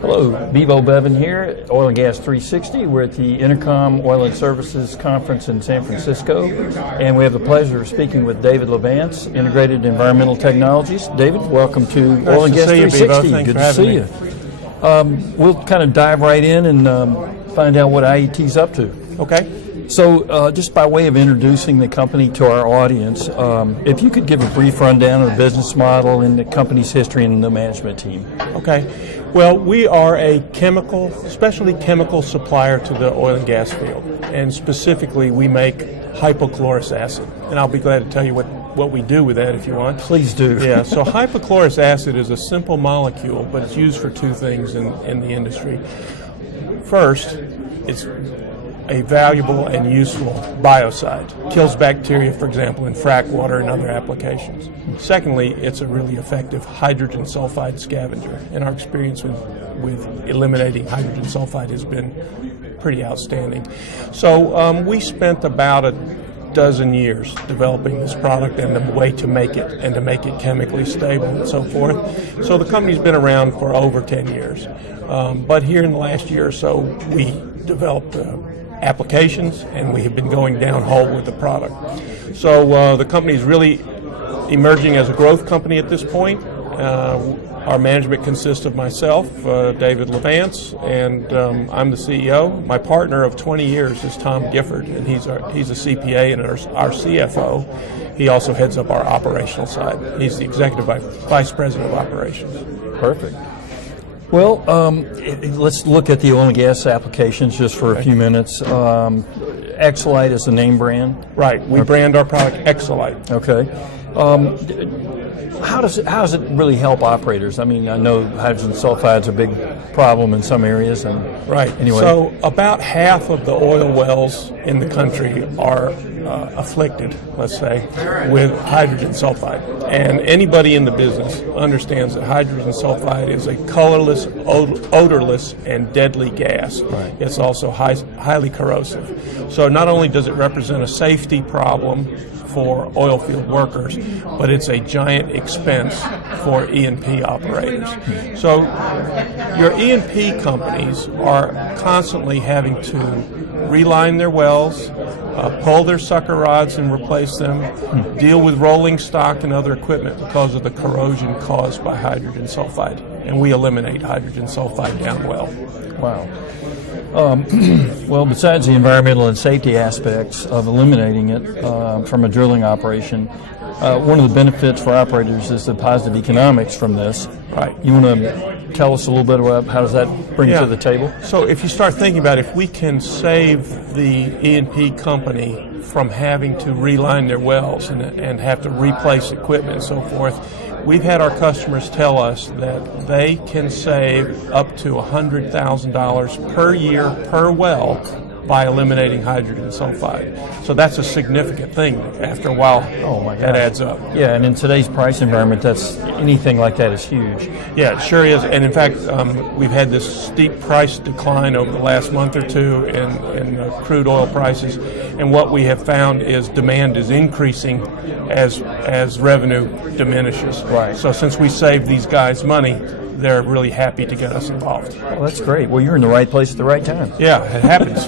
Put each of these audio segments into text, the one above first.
Hello, Bevo Bevan here, Oil and Gas 360. We're at the EnerCom Oil and Services Conference in San Francisco, and we have the pleasure of speaking with David LaVance, Integrated Environmental Technologies. David, welcome to Oil and Gas 360. Good to see you. We'll kind of dive right in and find out what IET's up to. Okay. So just by way of introducing the company to our audience, if you could give a brief rundown of the business model and the company's history and the management team. Okay. Well, we are a specialty chemical supplier to the oil and gas field, and specifically we make hypochlorous acid, and I'll be glad to tell you what we do with that if you want. Please do. Yeah, so hypochlorous acid is a simple molecule, but it's used for two things in the industry. First, it's a valuable and useful biocide. Kills bacteria, for example, in frack water and other applications. Secondly, it's a really effective hydrogen sulfide scavenger, and our experience with eliminating hydrogen sulfide has been pretty outstanding. So we spent about a dozen years developing this product and the way to make it, and to make it chemically stable and so forth. So the company's been around for over 10 years. But here in the last year or so, we developed applications, and we have been going downhole with the product. So the company is really emerging as a growth company at this point. Our management consists of myself, David LaVance, and I'm the CEO. My partner of 20 years is Tom Gifford, and he's a CPA and our CFO. He also heads up our operational side. He's the Executive Vice President of Operations. Perfect. Well, let's look at the oil and gas applications just for a few minutes. Exolite is the name brand? Right. We brand our product Exolite. Okay. How does it really help operators? I mean, I know hydrogen sulfide is a big problem in some areas. Right. Anyway. So about half of the oil wells in the country are afflicted, let's say, with hydrogen sulfide. And anybody in the business understands that hydrogen sulfide is a colorless, odorless, and deadly gas. Right. It's also highly corrosive. So not only does it represent a safety problem for oil field workers, but it's a giant expense for E&P operators. So your E&P companies are constantly having to reline their wells, pull their sucker rods and replace them, deal with rolling stock and other equipment because of the corrosion caused by hydrogen sulfide. And we eliminate hydrogen sulfide down well. Wow. Well, besides the environmental and safety aspects of eliminating it from a drilling operation, one of the benefits for operators is the positive economics from this. Right. You want to tell us a little bit about how does that bring to the table? So if you start thinking about it, if we can save the E&P company from having to reline their wells and have to replace equipment and so forth, we've had our customers tell us that they can save up to $100,000 per year per well by eliminating hydrogen sulfide. So that's a significant thing. After a while, that adds up. Yeah, and in today's price environment, anything like that is huge. Yeah, it sure is. And in fact, we've had this steep price decline over the last month or two in crude oil prices. And what we have found is demand is increasing as revenue diminishes. Right. So since we saved these guys money, they're really happy to get us involved. Well, that's great. Well, you're in the right place at the right time. Yeah, it happens.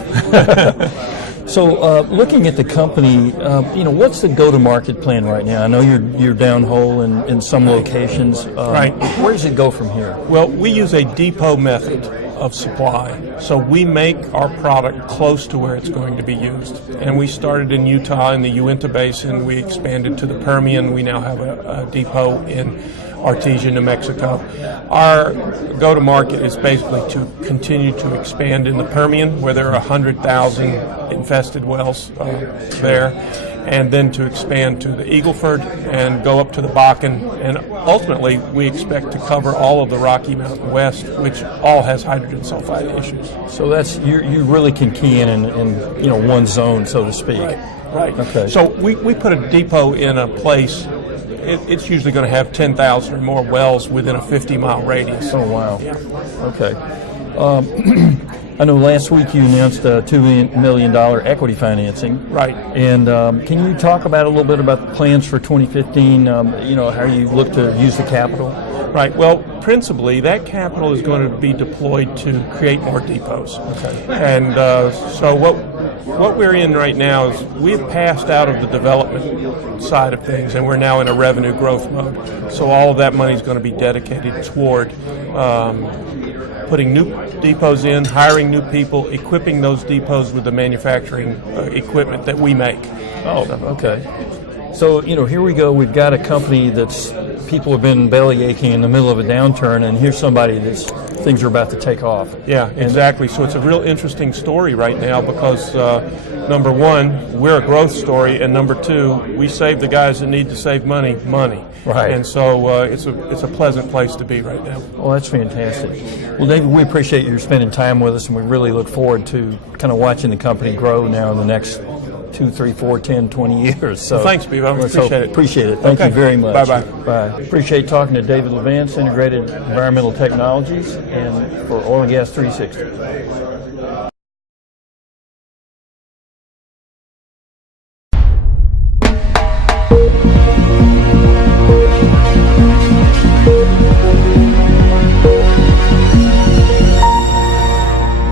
So, looking at the company, what's the go-to-market plan right now? I know you're downhole in some locations. Right. Where does it go from here? Well, we use a depot method of supply. So we make our product close to where it's going to be used. And we started in Utah in the Uinta Basin. We expanded to the Permian. We now have a depot in Artesia, New Mexico. Our go-to-market is basically to continue to expand in the Permian, where there are 100,000 infested wells there, and then to expand to the Eagle Ford and go up to the Bakken, and ultimately we expect to cover all of the Rocky Mountain West, which all has hydrogen sulfide issues. So that's you really can key in one zone, so to speak. Right. Okay. So we put a depot in a place. It's usually going to have 10,000 or more wells within a 50-mile radius. Oh, wow. Yeah. Okay. I know last week you announced a $2 million equity financing. Right. And can you talk about a little bit about the plans for 2015, how you look to use the capital? Right. Well, principally, that capital is going to be deployed to create more depots. Okay. And so what we're in right now is we've passed out of the development side of things, and we're now in a revenue growth mode. So all of that money is going to be dedicated toward putting new depots in, hiring new people, equipping those depots with the manufacturing equipment that we make. Oh, okay. So, here we go. We've got a company that's, people have been belly aching in the middle of a downturn, and here's somebody that's, things are about to take off. Yeah, exactly. So it's a real interesting story right now because, number one, we're a growth story, and number two, we save the guys that need to save money. Right. And so it's a pleasant place to be right now. Well, that's fantastic. Well, David, we appreciate you spending time with us, and we really look forward to kind of watching the company grow now in the next 2, 3, 4, 10, 20 years. So, well, thanks, Bevo. Appreciate it. Thank you very much. Bye-bye. Bye. Appreciate talking to David LaVance, Integrated Environmental Technologies, and for Oil and Gas 360.